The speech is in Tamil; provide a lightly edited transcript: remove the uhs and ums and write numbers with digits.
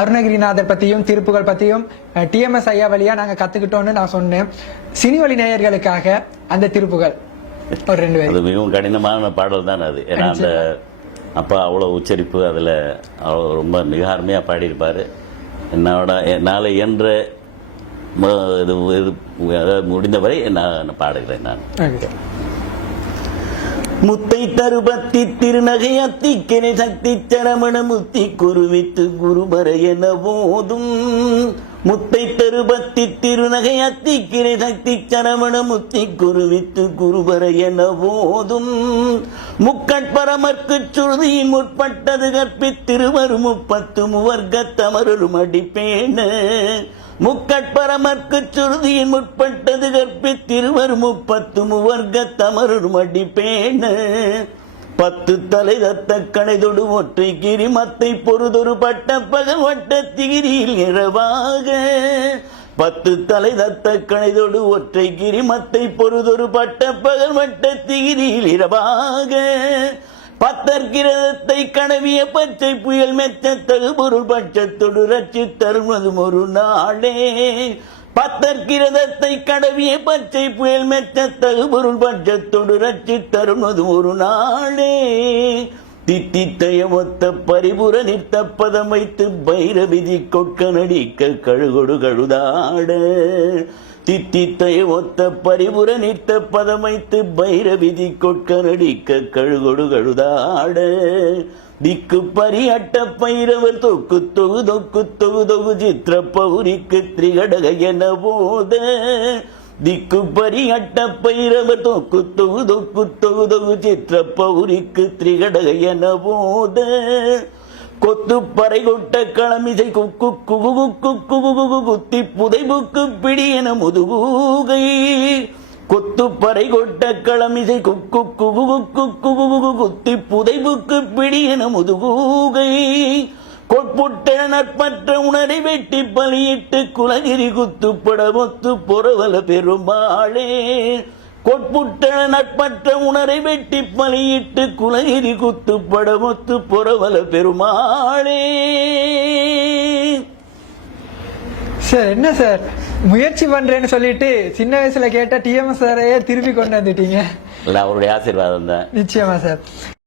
அருணகிரிநாதர் பத்தியும் திருப்புகள் பத்தியும் டிஎம்எஸ் ஐயா வழியா நாங்க கத்துக்கிட்டோம்னு நான் சொன்னேன். சினிவழி நேயர்களுக்காக அந்த திருப்புகள் ஒரு 2 வரி. அது மிகவும் கடினமான பாடல் தான் அது. ஏன்னா அந்த அப்பா அவ்வளோ உச்சரிப்பு அதில் அவ்வளோ ரொம்ப மிக அருமையாக பாடியிருப்பார். என்னால் என்ற முடிந்தவரை நான் பாடுகிறேன். நான் முத்தை தருபத்தி திருநகை அத்திக்கினை சக்தி சரமண முத்தி குருவித்து குருபர என போதும். முத்தை தருபத்தி திருநகை அத்திக்கினை சக்தி சரமண முத்தி குருவித்து குருபர என போதும். முக்கட்பரமர்க்கு சுருதியின் முற்பட்டது கற்பித்திருவரு 30 மூவர்க்க தமரும் அடிப்பேன. முக்கட்பரமர்க்கு சுருதியின் முற்பட்டது கற்பித்திருவர் 30 மூவர்க்க தமரும் அடிப்பேன. 10 தலை தத்த கணைதொடு ஒற்றை கிரிமத்தை பொறுதொரு பட்ட பகல் வட்ட திகிரியில் இரவாக. 10 தலை தத்த கணைதொடு ஒற்றை கிரிமத்தை பொறுதொரு பட்ட பகல் வட்ட திகிரியில் இரவாக. பத்தற்கிரதத்தை கனவிய பச்சை புயல் மெச்ச தகுபொருள் பட்சத்தொடு ரட்சி தருவதும் ஒரு நாளே. பத்தற்கிரதத்தை கடவிய பச்சை புயல் மெச்ச தகுபொருள் பட்சத்தொடு ரட்சி தருவதும் ஒரு நாளே. தித்தித்தைய ஒத்த பரிபுர நிறுத்த பதம் வைத்து பைரவிதி கொட்க நடிக்க கழுகொடு கழுதாட. தித்தித்தைய ஒத்த பரிபுர நிறுத்த பதம் வைத்து பைரவிதி கொட்க நடிக்க கழுகொடு கழுதாட. திக்கு பரியட்ட பைரவர் தொக்கு தொகு தொக்கு தொகு தொகு சித்திர பௌரிக்கு திரிகடக என போத. திக்கு பரியட்ட பைரவர் தொக்கு தொகு தொக்கு தொகு தொகு சித்திர பௌரிக்கு திரிகடக என போத. கொத்து பறை கொட்ட களமிசை குக்கு குகு குக்கு குகு குத்தி புதைபுக்கு பிடி என முதுகூகை. கொத்து பறை கொட்ட களமிசை குக்கு குகு குக்கு குகு குத்தி புதைபுக்கு பிடி என முதுகூகை. கொட்புட்ட நற்பற்ற உணரை வெட்டி பலியிட்டு குலகிரி குத்துப்பட மொத்து பொறவல பெருமாளே. கொட்புட்ட நட்பற்ற உணரை வெட்டி பலியிட்டு குலகிரி குத்துப்பட மொத்து பொறவல பெருமாளே. சார் என்ன சார் முயற்சி பண்றேன்னு சொல்லிட்டு சின்ன வயசுல கேட்ட டிஎம்எஸ் சாரையே திருப்பி கொண்டு வந்துட்டீங்க. அவருடைய ஆசீர்வாதம் தான். நிச்சயமா சார்.